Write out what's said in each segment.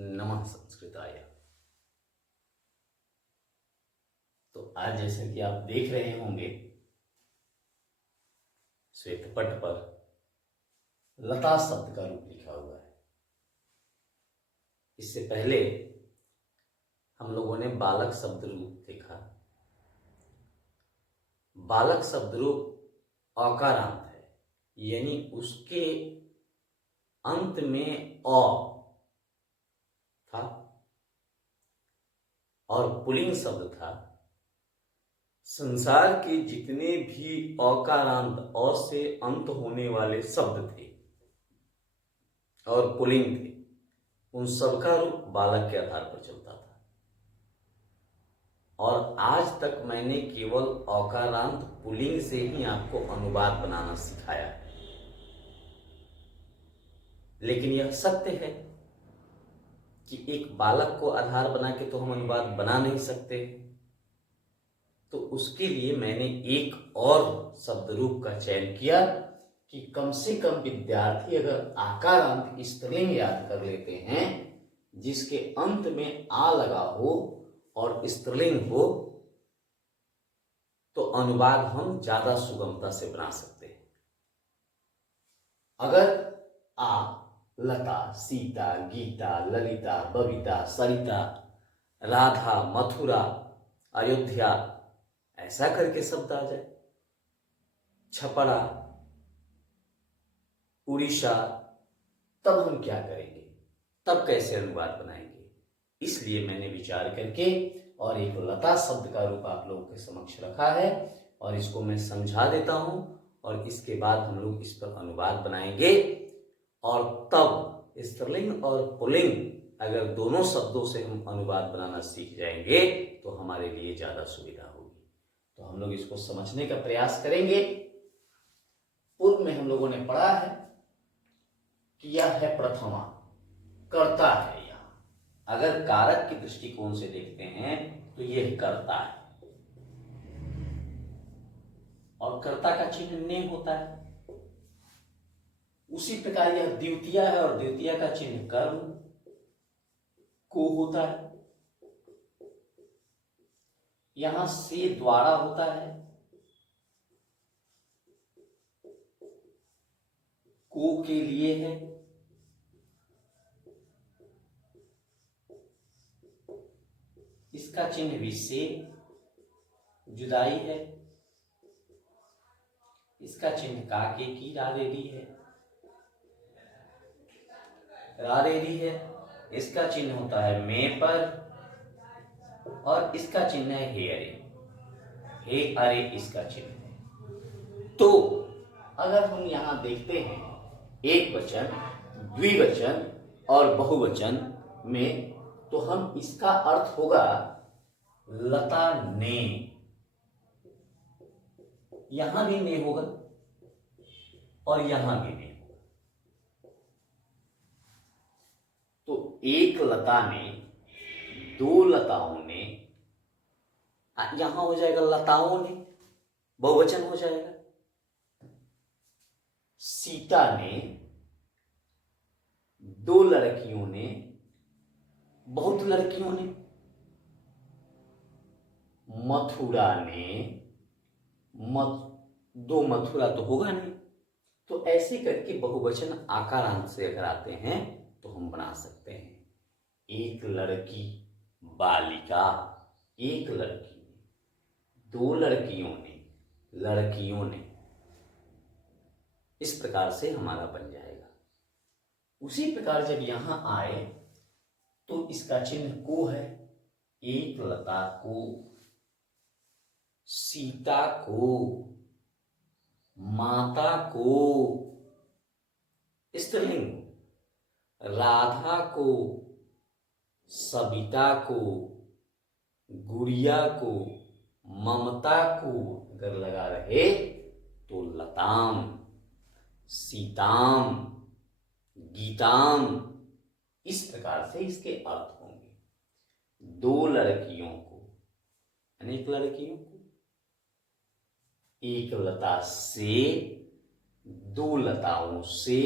नमः संस्कृताय। तो आज जैसे कि आप देख रहे होंगे श्वेतपट पर लता शब्द का रूप लिखा हुआ है। इससे पहले हम लोगों ने बालक शब्द रूप देखा। बालक शब्द रूप अकारांत है, यानी उसके अंत में अ था और पुल्लिंग शब्द था। संसार के जितने भी अकारांत अ से अंत होने वाले शब्द थे और पुल्लिंग थे, उन सबका रूप बालक के आधार पर चलता था। और आज तक मैंने केवल अकारांत पुल्लिंग से ही आपको अनुवाद बनाना सिखाया है, लेकिन यह सत्य है कि एक बालक को आधार बना के तो हम अनुवाद बना नहीं सकते। तो उसके लिए मैंने एक और शब्द रूप का चयन किया कि कम से कम विद्यार्थी अगर आकारांत स्त्रीलिंग याद कर लेते हैं जिसके अंत में आ लगा हो और स्त्रीलिंग हो, तो अनुवाद हम ज्यादा सुगमता से बना सकते हैं। अगर आ, लता, सीता, गीता, ललिता, बबीता, सरिता, राधा, मथुरा, अयोध्या ऐसा करके शब्द आ जाए, छपरा, उड़ीसा, तब हम क्या करेंगे? तब कैसे अनुवाद बनाएंगे? इसलिए मैंने विचार करके और एक लता शब्द का रूप आप लोगों के समक्ष रखा है और इसको मैं समझा देता हूं और इसके बाद हम लोग इस पर अनुवाद बनाएंगे। और तब स्त्रीलिंग और पुल्लिंग अगर दोनों शब्दों से हम अनुवाद बनाना सीख जाएंगे तो हमारे लिए ज्यादा सुविधा होगी। तो हम लोग इसको समझने का प्रयास करेंगे। पूर्व में हम लोगों ने पढ़ा है कि यह है प्रथमा, कर्ता है। यहां अगर कारक के दृष्टिकोण से देखते हैं तो यह कर्ता है और कर्ता का चिन्ह ने होता है। उसी प्रकार यह द्वितीया है और द्वितीया का चिन्ह कर्म को होता है। यहां से द्वारा होता है, को के लिए है, इसका चिन्ह विषे जुदाई है, इसका चिन्ह काके की रारेरी है, रारेरी है। इसका चिन्ह होता है में पर और इसका चिन्ह है हे अरे, हे अरे इसका चिन्ह है। तो अगर हम यहां देखते हैं एक वचन, द्विवचन और बहुवचन में, तो हम इसका अर्थ होगा लता ने। यहां भी ने होगा और यहां भी ने होगा। तो एक लता ने, दो लताओं ने, यहां हो जाएगा लताओं ने, बहुवचन हो जाएगा। सीता ने, दो लड़कियों ने, बहुत लड़कियों ने। मथुरा ने, दो मथुरा तो होगा नहीं। तो ऐसे करके बहुवचन आकारांत से अगर आते हैं तो हम बना सकते हैं एक लड़की, बालिका, एक लड़की ने, दो लड़कियों ने, लड़कियों ने। इस प्रकार से हमारा बन जाएगा। उसी प्रकार जब यहां आए तो इसका चिन्ह को है। एक लता को, सीता को, माता को, स्त्रीलिंग, राधा को, सविता को, गुड़िया को, ममता को अगर लगा रहे तो लताम, सीताम, गीताम, इस प्रकार से इसके अर्थ होंगे। दो लड़कियों को, अनेक लड़कियों को, एक लता से, दो लताओं से,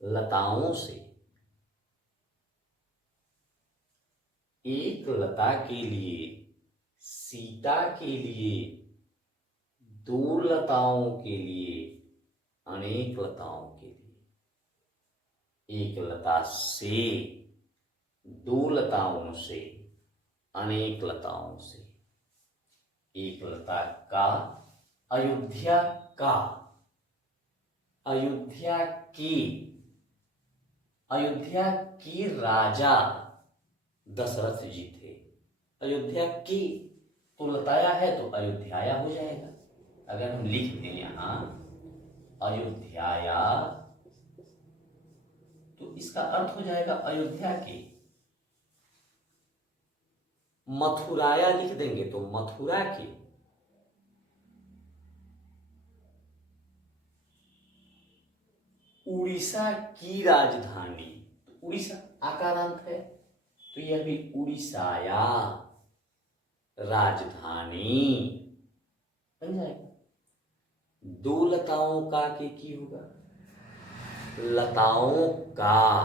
लताओं से, एक लता के लिए, सीता के लिए, दो लताओं के लिए, अनेक लताओं के लिए। एक लता से, दो लताओं से, अनेक लताओं से। एक लता का, अयोध्या का, अयोध्या की, अयोध्या की राजा दशरथ जी थे। अयोध्या की तो लताया है तो अयोध्याया हो जाएगा। अगर हम लिख दें यहां अयोध्याया तो इसका अर्थ हो जाएगा अयोध्या की। मथुराया लिख देंगे तो मथुरा की। उड़ीसा की राजधानी, तो उड़ीसा आकारांत है तो यह भी उड़ीसाया राजधानी बन जाएगा। दो लताओं का के की होगा, लताओं का,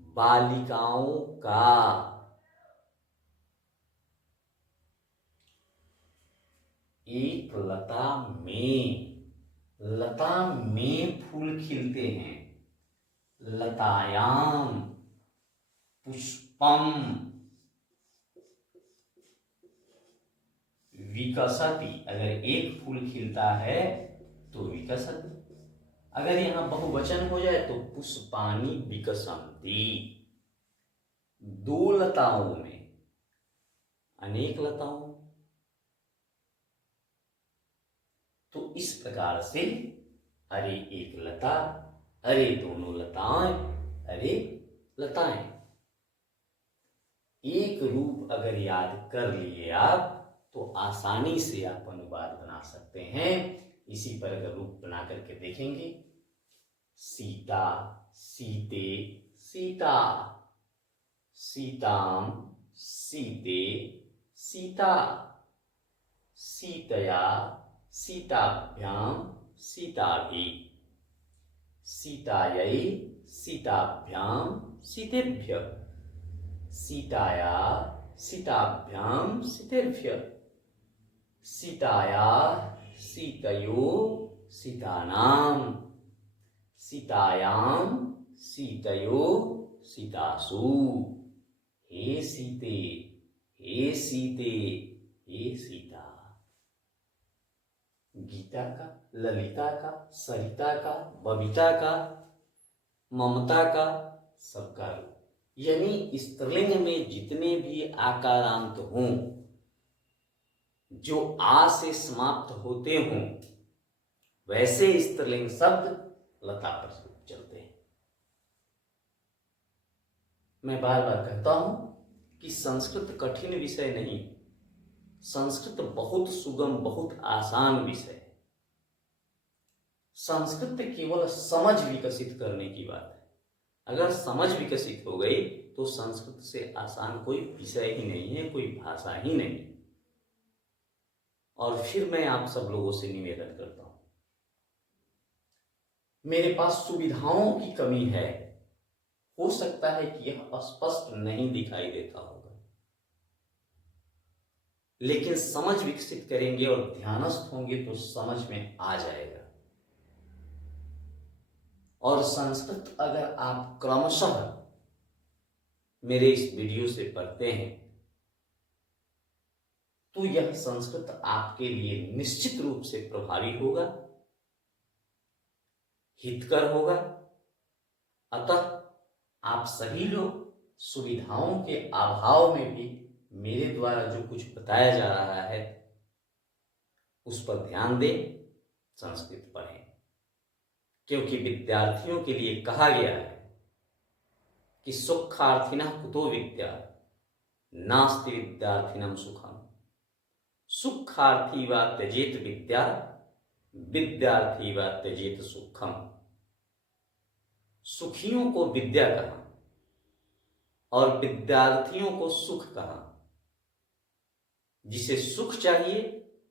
बालिकाओं का। एक लता में, लता में फूल खिलते हैं। लतायाम पुष्पम विकसति। अगर एक फूल खिलता है तो विकसति। अगर यहां बहुवचन हो जाए तो पुष्पानि विकसन्ति। दो लताओं में, अनेक लताओं में। तो इस प्रकार से अरे एक लता, अरे दोनों लताएं, अरे लताएं, एक रूप अगर याद कर लिए आप तो आसानी से आप अनुवाद बना सकते हैं। इसी पर अगर रूप बना करके देखेंगे, सीता, सीते, सीता, सीताम, सीते, सीता, सीतया, सीताभ्याम, सीताभि, सीतायै, सीताभ्याम, सीतेभ्य, सीताया, सीताभ्याम, सीतेभ्य, सीताया, सीतयो, सीतानाम, सीतायाम, सीतयो, सीतासु। हे सीते, हे सीते, हे सीता। गीता का, ललिता का, सरिता का, बबीता का, ममता का, सबका रूप। यानी स्त्रीलिंग में जितने भी आकारांत हों, जो आ से समाप्त होते हों, वैसे स्त्रीलिंग शब्द लता पर चलते हैं। मैं बार बार कहता हूं कि संस्कृत कठिन विषय नहीं, संस्कृत बहुत सुगम, बहुत आसान विषय है। संस्कृत केवल समझ विकसित करने की बात है। अगर समझ विकसित हो गई तो संस्कृत से आसान कोई विषय ही नहीं है, कोई भाषा ही नहीं। और फिर मैं आप सब लोगों से निवेदन करता हूं, मेरे पास सुविधाओं की कमी है, हो सकता है कि यह स्पष्ट नहीं दिखाई देता होगा, लेकिन समझ विकसित करेंगे और ध्यानस्थ होंगे तो समझ में आ जाएगा। और संस्कृत अगर आप क्रमशः मेरे इस वीडियो से पढ़ते हैं तो यह संस्कृत आपके लिए निश्चित रूप से प्रभावी होगा, हितकर होगा। अतः आप सभी लोग सुविधाओं के अभाव में भी मेरे द्वारा जो कुछ बताया जा रहा है उस पर ध्यान दें, संस्कृत पढ़ें। क्योंकि विद्यार्थियों के लिए कहा गया है कि सुखार्थिनः कुतो विद्या, नास्ति विद्यार्थिनम सुखम। सुखार्थी वा त्यजेत विद्या, विद्यार्थी वा त्यजेत सुखम। सुखियों को विद्या कहा और विद्यार्थियों को सुख कहा। जिसे सुख चाहिए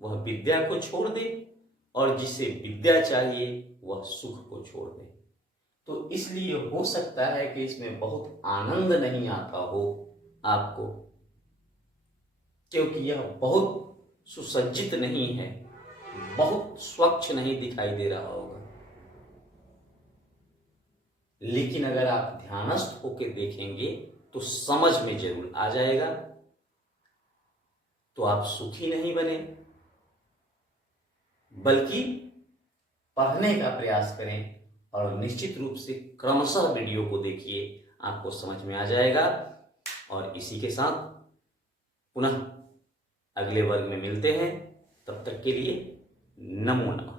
वह विद्या को छोड़ दे और जिसे विद्या चाहिए वह सुख को छोड़ दे। तो इसलिए हो सकता है कि इसमें बहुत आनंद नहीं आता हो आपको, क्योंकि यह बहुत सुसज्जित नहीं है, बहुत स्वच्छ नहीं दिखाई दे रहा होगा। लेकिन अगर आप ध्यानस्थ होकर देखेंगे तो समझ में जरूर आ जाएगा। तो आप सुखी नहीं बने, बल्कि पढ़ने का प्रयास करें और निश्चित रूप से क्रमशः वीडियो को देखिए, आपको समझ में आ जाएगा। और इसी के साथ पुनः अगले वर्ग में मिलते हैं। तब तक के लिए नमो नमः।